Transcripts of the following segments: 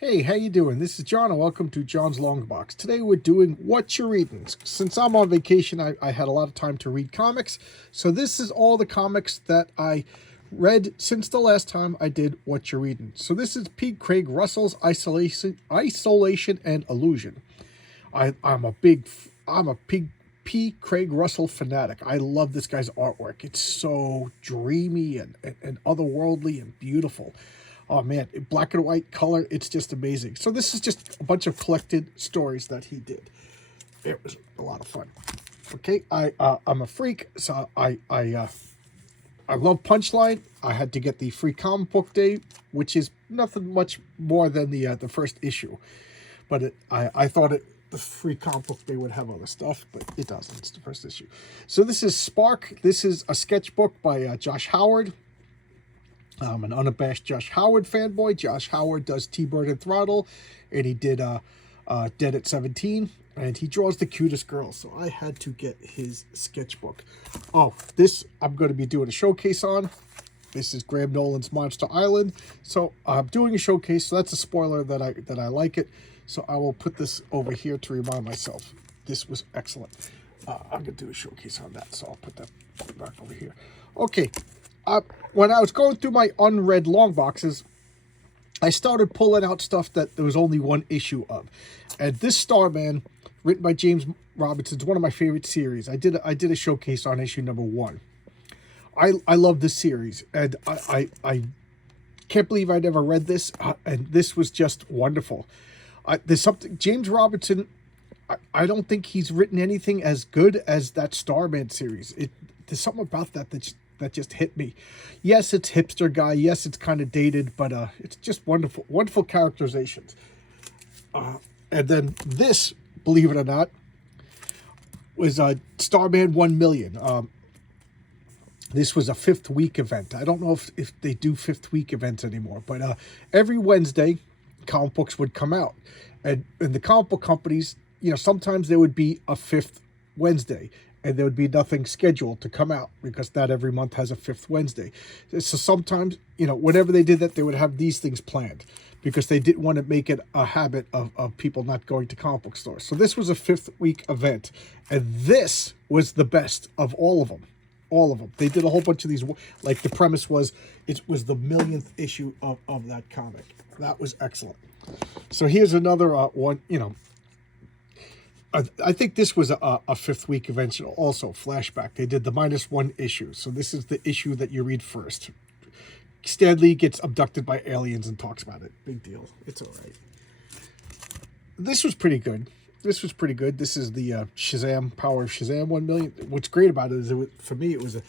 Hey, how you doing? This is John, and welcome to John's Long Box. Today we're doing What You Reading. Since I'm on vacation, I had a lot of time to read comics, so this is all the comics that I read since the last time I did What You Reading. So this is P. Craig Russell's Isolation and Illusion. I'm a P. Craig Russell fanatic. I love this guy's artwork. It's so dreamy and otherworldly and beautiful. Oh man, black and white color, it's just amazing. So this is just a bunch of collected stories that he did. It was a lot of fun. Okay, I'm a freak, so I love Punchline. I had to get the free comic book day, which is nothing much more than the first issue. But I thought the free comic book day would have other stuff, but it doesn't. It's the first issue. So this is Spark. This is a sketchbook by Josh Howard. I'm an unabashed Josh Howard fanboy. Josh Howard does T-Bird and Throttle, and he did Dead at 17, and he draws the cutest girls, so I had to get his sketchbook. Oh, this I'm going to be doing a showcase on. This is Graham Nolan's Monster Island, so I'm doing a showcase, so that's a spoiler that I like it, so I will put this over here to remind myself. This was excellent. I'm going to do a showcase on that, so I'll put that back over here. Okay. When I was going through my unread long boxes, I started pulling out stuff that there was only one issue of. And this Starman, written by James Robinson, is one of my favorite series. I did a showcase on issue number 1. I love this series, and I can't believe I never read this, and this was just wonderful. There's something, James Robinson, I don't think he's written anything as good as that Starman series. There's something about that just hit me. Yes, it's hipster guy. Yes, it's kind of dated, but it's just wonderful characterizations. And then this, believe it or not, was Starman 1 million. This was a 5th week event. I don't know if they do 5th week events anymore, but every Wednesday, comic books would come out. And the comic book companies, sometimes there would be a 5th Wednesday, and there would be nothing scheduled to come out because not every month has a 5th Wednesday. So sometimes, whenever they did that, they would have these things planned because they didn't want to make it a habit of people not going to comic book stores. So this was a 5th week event, and this was the best of all of them. All of them. They did a whole bunch of these. Like the premise was, it was the 1,000,000th issue of that comic. That was excellent. So here's another one, I think this was a 5th week event also, flashback. They did the -1 issue. So this is the issue that you read first. Stan Lee gets abducted by aliens and talks about it. Big deal. It's all right. This was pretty good. This is the Shazam, Power of Shazam 1 million. What's great about it is, for me, it was a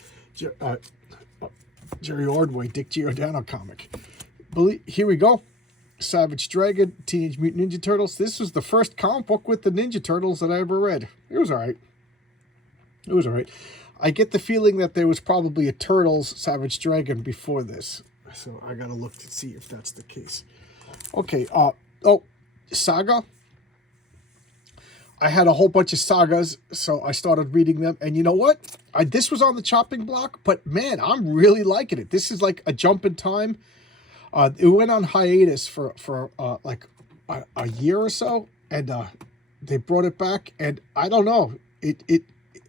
Jerry Ordway, Dick Giordano comic. Here we go. Savage Dragon, Teenage Mutant Ninja Turtles. This was the first comic book with the Ninja Turtles that I ever read. It was all right. I get the feeling that there was probably a Turtles Savage Dragon before this. So I got to look to see if that's the case. Okay, Saga. I had a whole bunch of sagas, so I started reading them. And you know what? This was on the chopping block, but man, I'm really liking it. This is like a jump in time. It went on hiatus for like a year or so, and they brought it back, and I don't know.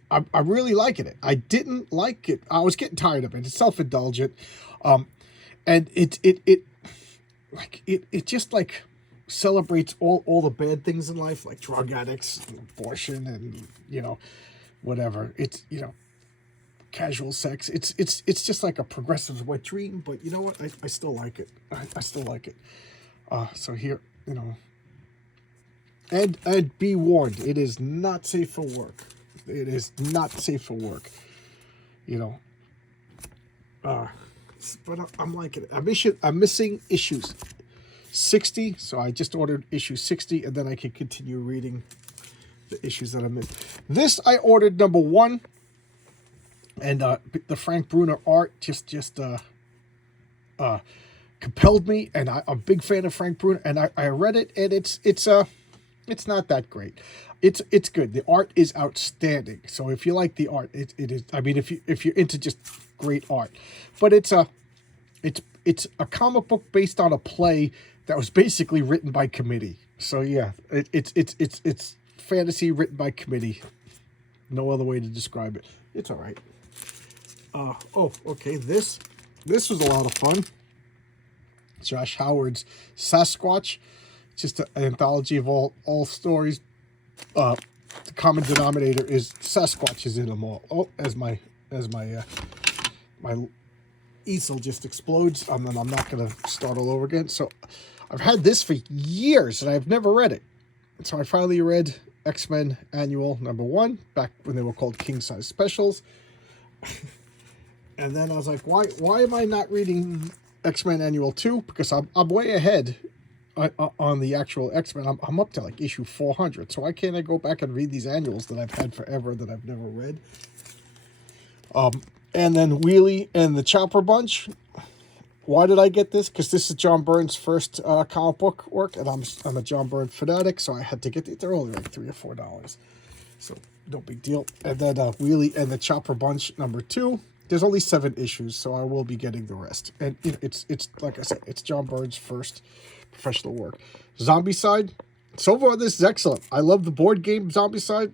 I'm really liking it. I didn't like it. I was getting tired of it. It's self-indulgent, and it just like celebrates all the bad things in life, like drug addicts, and abortion, and whatever. It's casual sex. It's just like a progressive wet dream, but you know what? I still like it. I still like it. So here, and be warned, it is not safe for work. It is not safe for work. But I'm liking it. I'm missing issues 60, so I just ordered issue 60, and then I can continue reading the issues that I'm in. This I ordered number 1. And the Frank Bruner art just compelled me, and I'm a big fan of Frank Bruner. And I read it, and it's not that great. It's good. The art is outstanding. So if you like the art, it is. I mean, if you're into just great art, but it's a comic book based on a play that was basically written by committee. So yeah, it's fantasy written by committee. No other way to describe it. It's all right. Oh, okay. This was a lot of fun. Josh Howard's Sasquatch, just an anthology of all stories. The common denominator is Sasquatch is in them all. Oh, as my my easel just explodes, and then I'm not going to start all over again. So I've had this for years, and I've never read it. So I finally read X-Men Annual #1, back when they were called King Size Specials. And then I was like, why am I not reading X-Men Annual 2? Because I'm way ahead on the actual X-Men. I'm up to like issue 400. So why can't I go back and read these annuals that I've had forever that I've never read? And then Wheelie and the Chopper Bunch. Why did I get this? Because this is John Byrne's first comic book work, and I'm a John Byrne fanatic, so I had to get it. They're only like $3 or $4, so no big deal. And then Wheelie and the Chopper Bunch #2. There's only 7 issues, so I will be getting the rest. And you know, it's like I said, it's John Byrne's first professional work. Zombicide. So far, this is excellent. I love the board game Zombicide,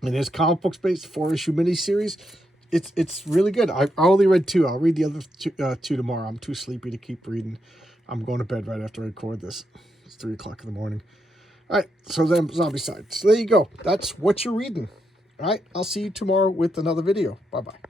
and his comic books based 4-issue miniseries. It's really good. I only read 2. I'll read the other 2 tomorrow. I'm too sleepy to keep reading. I'm going to bed right after I record this. It's 3 o'clock in the morning. All right, so then Zombicide. So there you go. That's what you're reading. All right, I'll see you tomorrow with another video. Bye-bye.